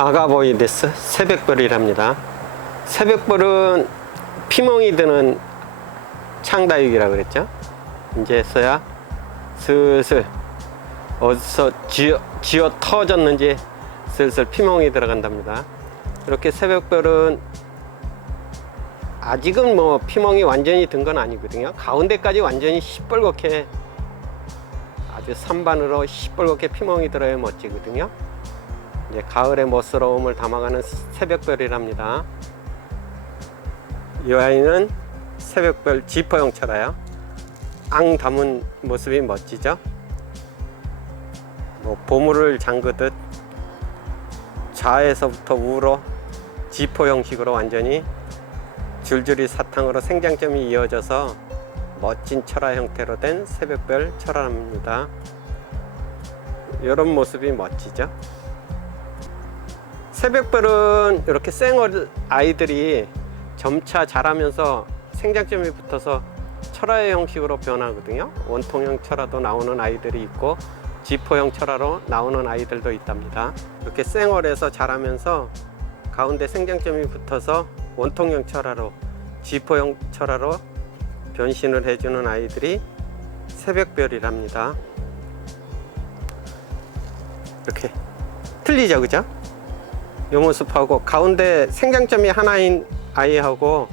아가보이데스 새벽별이랍니다. 새벽별은 피멍이 드는 창다육이라 그랬죠. 이제서야 슬슬 어디서 쥐어 터졌는지 슬슬 피멍이 들어간답니다. 이렇게 새벽별은 아직은 뭐 피멍이 완전히 든 건 아니거든요. 가운데까지 완전히 시뻘겋게 아주 산반으로 시뻘겋게 피멍이 들어야 멋지거든요. 이제 가을의 멋스러움을 담아가는 새벽별이랍니다. 이 아이는 새벽별 지퍼형 철화요. 앙 담은 모습이 멋지죠. 뭐 보물을 잠그듯 좌에서부터 우로 지퍼 형식으로 완전히 줄줄이 사탕으로 생장점이 이어져서 멋진 철화 형태로 된 새벽별 철화랍니다. 이런 모습이 멋지죠. 새벽별은 이렇게 생얼 아이들이 점차 자라면서 생장점이 붙어서 철화의 형식으로 변하거든요. 원통형 철화도 나오는 아이들이 있고 지포형 철화로 나오는 아이들도 있답니다. 이렇게 생얼에서 자라면서 가운데 생장점이 붙어서 원통형 철화로 지포형 철화로 변신을 해주는 아이들이 새벽별이랍니다. 이렇게 틀리죠, 그죠? 이 모습하고 가운데 생장점이 하나인 아이하고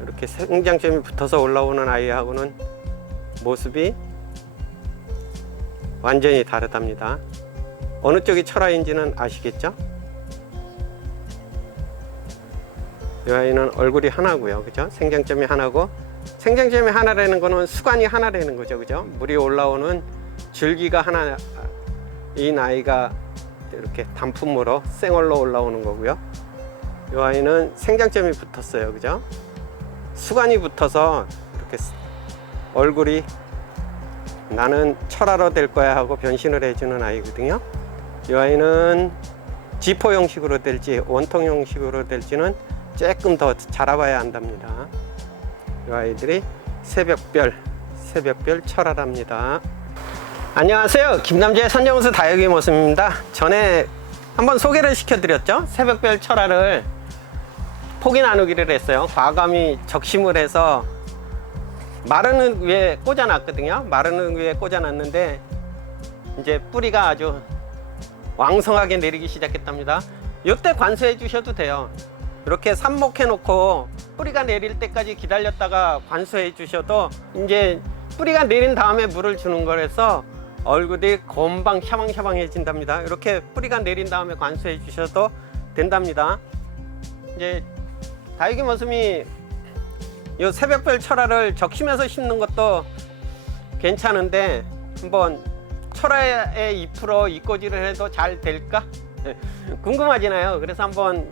이렇게 생장점이 붙어서 올라오는 아이하고는 모습이 완전히 다르답니다. 어느 쪽이 철화인지는 아시겠죠? 이 아이는 얼굴이 하나고요, 그죠? 생장점이 하나고, 생장점이 하나라는 거는 수관이 하나라는 거죠, 그죠? 물이 올라오는 줄기가 하나인 아이가 이렇게 단품으로 생얼로 올라오는 거고요. 이 아이는 생장점이 붙었어요, 그죠? 수관이 붙어서 이렇게 얼굴이 나는 철화로 될 거야 하고 변신을 해주는 아이거든요. 이 아이는 지포 형식으로 될지 원통 형식으로 될지는 조금 더 자라봐야 한답니다. 이 아이들이 새벽별 철화랍니다. 안녕하세요, 김남주의 선정수 다육이 모습입니다. 전에 한번 소개를 시켜드렸죠. 새벽별 철화를 포기 나누기를 했어요. 과감히 적심을 해서 마른 흙 위에 꽂아놨거든요. 마른 흙 위에 꽂아놨는데 이제 뿌리가 아주 왕성하게 내리기 시작했답니다. 이때 관수해 주셔도 돼요. 이렇게 삽목해 놓고 뿌리가 내릴 때까지 기다렸다가 관수해 주셔도 이제 뿌리가 내린 다음에 물을 주는 거라서 얼굴이 금방 샤방샤방해진답니다. 이렇게 뿌리가 내린 다음에 관수해 주셔도 된답니다. 이제 다육이 모습이 이 새벽별 철화를 적심해서 심는 것도 괜찮은데 한번 철화의 잎으로 이꼬지를 해도 잘 될까? 궁금하잖아요. 그래서 한번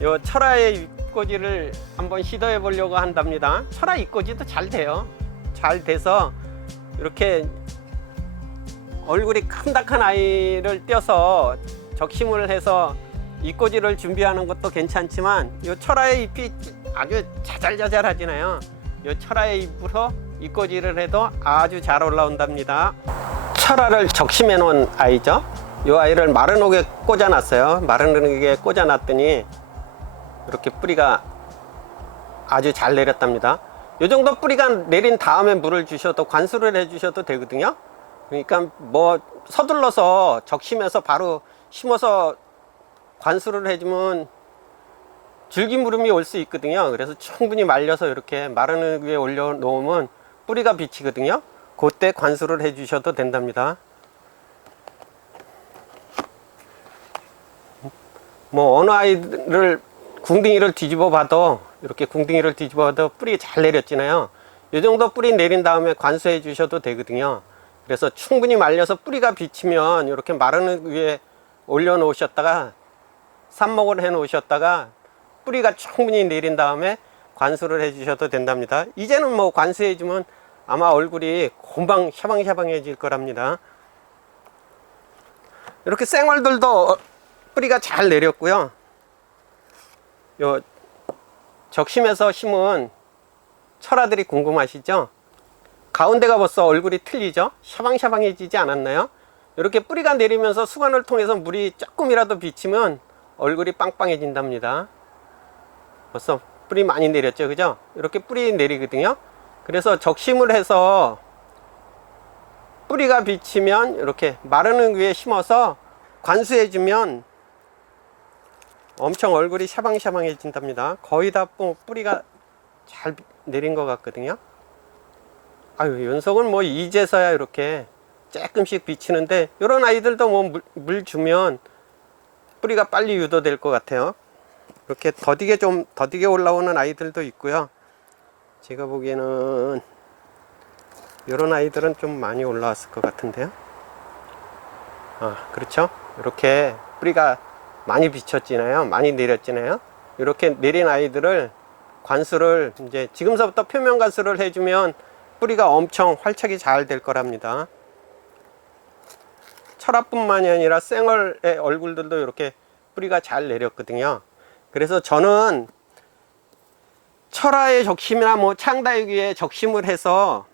이 철화의 잎꽂이를 한번 시도해 보려고 한답니다. 철화 잎꽂이도 잘 돼요. 잘 돼서 이렇게 얼굴이 큰닥한 아이를 떼어서 적심을 해서 잎꽂이를 준비하는 것도 괜찮지만 이 철화의 잎이 아주 자잘자잘하잖아요. 이 철화의 잎으로 잎꽂이를 해도 아주 잘 올라온답니다. 철화를 적심해 놓은 아이죠. 이 아이를 마른 옥에 꽂아 놨어요. 마른 옥에 꽂아 놨더니 이렇게 뿌리가 아주 잘 내렸답니다. 이 정도 뿌리가 내린 다음에 물을 주셔도 관수를 해 주셔도 되거든요. 그러니까 뭐 서둘러서 적심해서 바로 심어서 관수를 해주면 줄기무름이 올 수 있거든요. 그래서 충분히 말려서 이렇게 마른 흙 위에 올려놓으면 뿌리가 비치거든요. 그때 관수를 해 주셔도 된답니다. 뭐 어느 아이를 궁둥이를 뒤집어 봐도 이렇게 궁둥이를 뒤집어 봐도 뿌리 잘 내렸잖아요. 이 정도 뿌리 내린 다음에 관수해 주셔도 되거든요. 그래서 충분히 말려서 뿌리가 비치면 이렇게 마른 흙 위에 올려 놓으셨다가 삽목을 해 놓으셨다가 뿌리가 충분히 내린 다음에 관수를 해 주셔도 된답니다. 이제는 뭐 관수해 주면 아마 얼굴이 금방 샤방샤방해질 거랍니다. 이렇게 생얼들도 뿌리가 잘 내렸고요. 요 적심해서 심은 철화들이 궁금하시죠? 가운데가 벌써 얼굴이 틀리죠? 샤방샤방해지지 않았나요? 이렇게 뿌리가 내리면서 수건을 통해서 물이 조금이라도 비치면 얼굴이 빵빵해진답니다. 벌써 뿌리 많이 내렸죠, 그죠? 이렇게 뿌리 내리거든요. 그래서 적심을 해서 뿌리가 비치면 이렇게 마른 흙 위에 심어서 관수해주면 엄청 얼굴이 샤방샤방해진답니다. 거의 다 뿌리가 잘 내린 것 같거든요. 아유, 연속은 뭐 이제서야 이렇게 조금씩 비치는데, 이런 아이들도 뭐 물 주면 뿌리가 빨리 유도될 것 같아요. 이렇게 더디게 올라오는 아이들도 있고요. 제가 보기에는 이런 아이들은 좀 많이 올라왔을 것 같은데요. 그렇죠. 이렇게 뿌리가 많이 비쳤지나요, 많이 내렸지나요. 이렇게 내린 아이들을 관수를 이제 지금서부터 표면 관수를 해주면 뿌리가 엄청 활착이 잘 될 거랍니다. 철화뿐만이 아니라 쌩얼의 얼굴들도 이렇게 뿌리가 잘 내렸거든요. 그래서 저는 철화의 적심이나 뭐 창다육이에 적심을 해서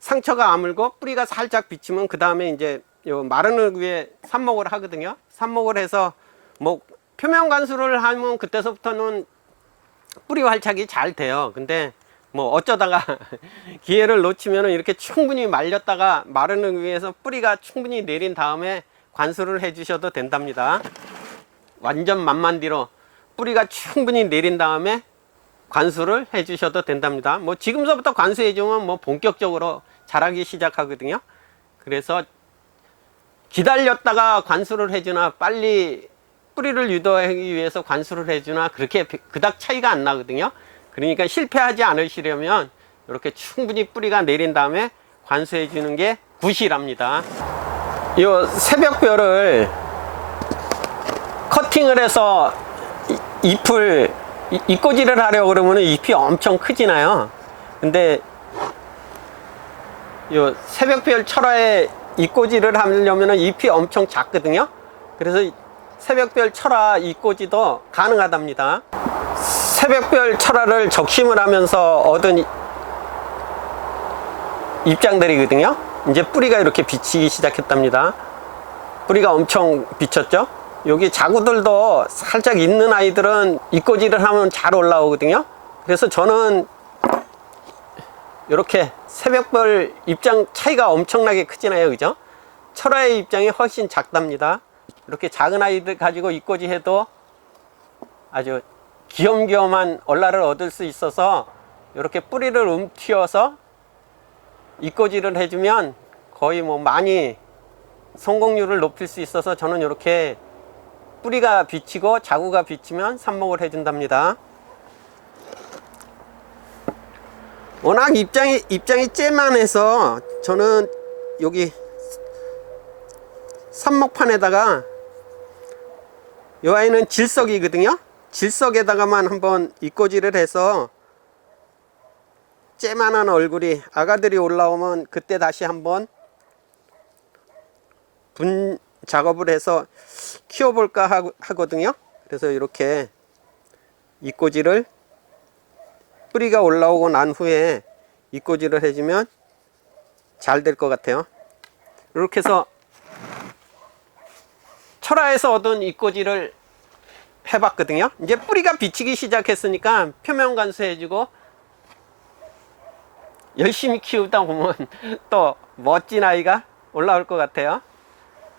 상처가 아물고 뿌리가 살짝 비치면 그 다음에 이제 요 마른 흙 위에 삽목을 하거든요. 삽목을 해서 뭐 표면 관수를 하면 그때서부터는 뿌리 활착이 잘 돼요. 근데 뭐 어쩌다가 기회를 놓치면 이렇게 충분히 말렸다가 마른 흙 위에서 뿌리가 충분히 내린 다음에 관수를 해 주셔도 된답니다. 완전 만만디로 뿌리가 충분히 내린 다음에 관수를 해 주셔도 된답니다. 뭐 지금서부터 관수해 주면 뭐 본격적으로 자라기 시작하거든요. 그래서 기다렸다가 관수를 해주나 빨리 뿌리를 유도하기 위해서 관수를 해주나 그렇게 그닥 차이가 안 나거든요. 그러니까 실패하지 않으시려면 이렇게 충분히 뿌리가 내린 다음에 관수해 주는 게 굿이랍니다. 이 새벽별을 커팅을 해서 잎을 잎꽂이를 하려고 그러면 잎이 엄청 크지나요. 근데 이 새벽별 철화에 잎꽂이를 하려면 잎이 엄청 작거든요. 그래서 새벽별 철화 잎꽂이도 가능하답니다. 새벽별 철화를 적심을 하면서 얻은 잎장들이거든요. 이제 뿌리가 이렇게 비치기 시작했답니다. 뿌리가 엄청 비쳤죠. 여기 자구들도 살짝 있는 아이들은 잎꽂이를 하면 잘 올라오거든요. 그래서 저는 이렇게 새벽별 입장 차이가 엄청나게 크지나요, 그죠? 철화의 입장이 훨씬 작답니다. 이렇게 작은 아이들 가지고 잎꽂이 해도 아주 귀염귀염한 얼라를 얻을 수 있어서 이렇게 뿌리를 움튀어서 잎꽂이를 해주면 거의 뭐 많이 성공률을 높일 수 있어서 저는 이렇게 뿌리가 비치고 자구가 비치면 삽목을 해준답니다. 워낙 입장이 쬐만해서 저는 여기 삽목판에다가 이 아이는 질석이거든요. 질석에다가만 한번 잎꽂이를 해서 쬐만한 얼굴이 아가들이 올라오면 그때 다시 한번 분 작업을 해서 키워볼까 하거든요. 그래서 이렇게 잎꽂이를 뿌리가 올라오고 난 후에 잎꽂이를 해주면 잘 될 것 같아요. 이렇게 해서 철화에서 얻은 잎꽂이를 해봤거든요. 이제 뿌리가 비치기 시작했으니까 표면 관수해주고 열심히 키우다 보면 또 멋진 아이가 올라올 것 같아요.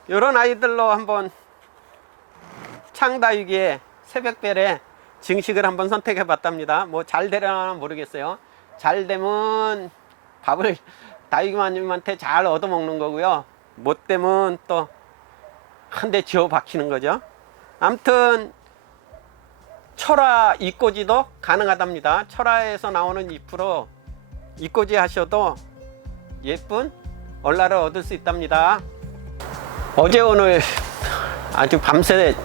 이런 아이들로 한번 창다육이의 새벽별에 증식을 한번 선택해 봤답니다. 뭐 잘 되려나 모르겠어요. 잘 되면 밥을 다육이마님한테 잘 얻어먹는 거고요. 못 되면 또 한 대 지어 박히는 거죠. 아무튼 철화 잎꽂이도 가능하답니다. 철화에서 나오는 잎으로 잎꽂이 하셔도 예쁜 얼라를 얻을 수 있답니다. 어제 오늘 아주 밤새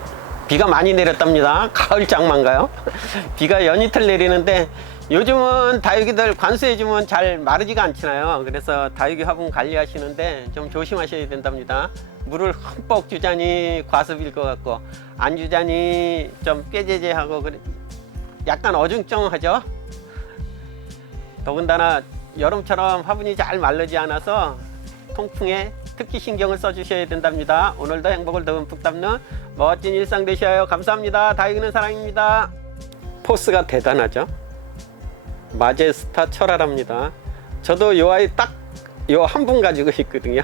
비가 많이 내렸답니다. 가을 장마인가요? 비가 연이틀 내리는데 요즘은 다육이들 관수해주면 잘 마르지가 않잖아요. 그래서 다육이 화분 관리하시는데 좀 조심하셔야 된답니다. 물을 흠뻑 주자니 과습일 것 같고 안 주자니 좀 꾀제제하고 약간 어중쩡하죠. 더군다나 여름처럼 화분이 잘 마르지 않아서 통풍에 특히 신경을 써주셔야 된답니다. 오늘도 행복을 듬뿍 담는 멋진 일상 되셔요. 감사합니다. 다육이는 사랑입니다. 포스가 대단하죠. 마제스타 철화랍니다. 저도 요 아이 딱 요 한 분 가지고 있거든요.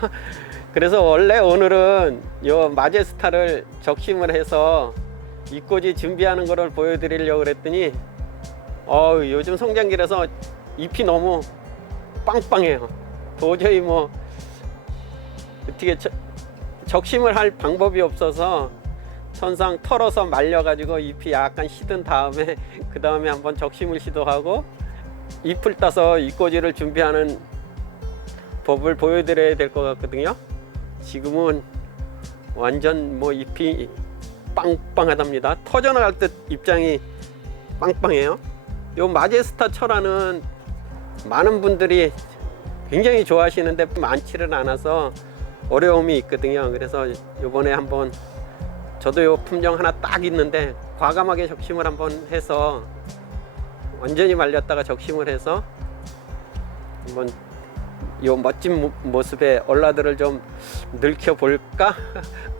그래서 원래 오늘은 요 마제스타를 적심을 해서 잎꽂이 준비하는 거를 보여드리려고 그랬더니 요즘 성장기라서 잎이 너무 빵빵해요. 도저히 뭐 어떻게 적심을 할 방법이 없어서 천상 털어서 말려 가지고 잎이 약간 시든 다음에 그 다음에 한번 적심을 시도하고 잎을 따서 잎꽂이를 준비하는 법을 보여드려야 될 것 같거든요. 지금은 완전 뭐 잎이 빵빵하답니다. 터져나갈 듯 입장이 빵빵해요. 요 마제스타 철화는 많은 분들이 굉장히 좋아하시는데 많지는 않아서 어려움이 있거든요. 그래서 요번에 한번 저도 요 품종 하나 딱 있는데 과감하게 적심을 한번 해서 완전히 말렸다가 적심을 해서 한번 요 멋진 모습의 얼라들을 좀 늙혀 볼까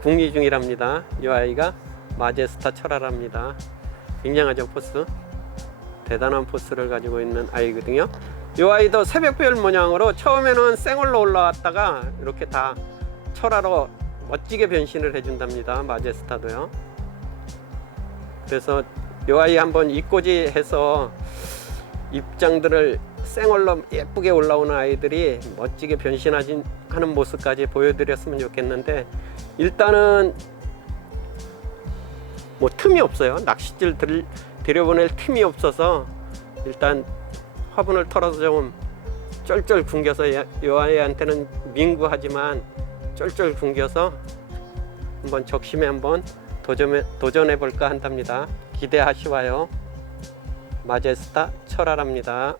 궁리 중이랍니다. 이 아이가 마제스타 철화랍니다. 굉장하죠. 포스 대단한 포스를 가지고 있는 아이거든요. 이 아이도 새벽별 모양으로 처음에는 생얼로 올라왔다가 이렇게 다 철화로 멋지게 변신을 해준답니다. 마제스타도요. 그래서 이 아이 한번 잎꽂이 해서 잎장들을 생얼로 예쁘게 올라오는 아이들이 멋지게 변신하는 모습까지 보여드렸으면 좋겠는데, 일단은 뭐 틈이 없어요. 낚싯줄 들여보낼 틈이 없어서 일단 화분을 털어서 좀 쩔쩔 굶겨서 이 아이한테는 민구하지만 쩔쩔 굶겨서 한번 적심에 한번 도전해 볼까 한답니다. 기대하시와요. 마제스타 철화랍니다.